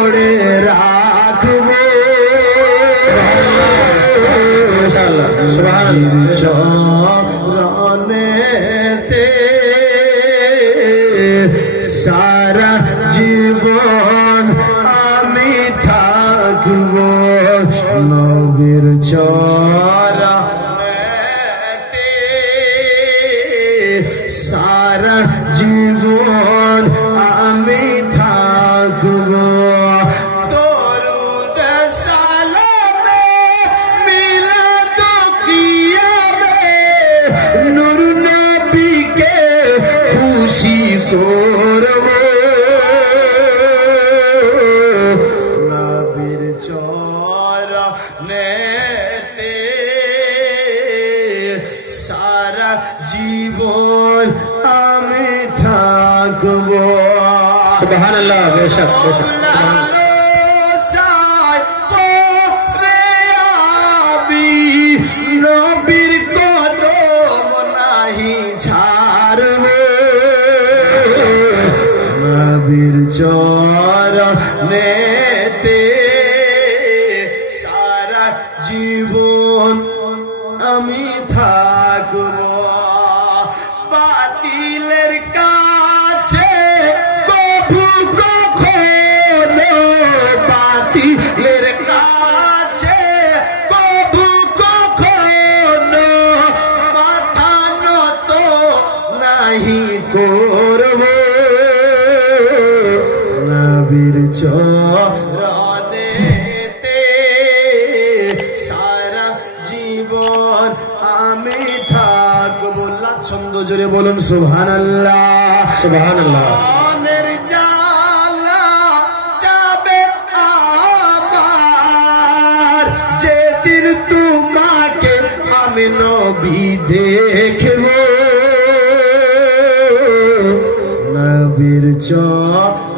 পড়ে রাখব। চরণেতে সারা জীবন আমি থাকব। নবীর চরণেতে সারা খুশি করব। নবীর চরণেতে সারা জীবন আমি থাকব। সুবহানাল্লাহ বেশক বেশক। নেতে সারা জীবন আমি থাকব। বাতিলের কাছে কবু কখনো বাতিলের কাছে কবু কখনো মাথা নত নাহি করব চরণেতে সারা জীবন আমি থাকব। ছন্দ জোরে বলুন সুবহান আল্লাহ সুবহান আল্লাহ তোমাকে আমি নবী দেখব নবীর চরণেতে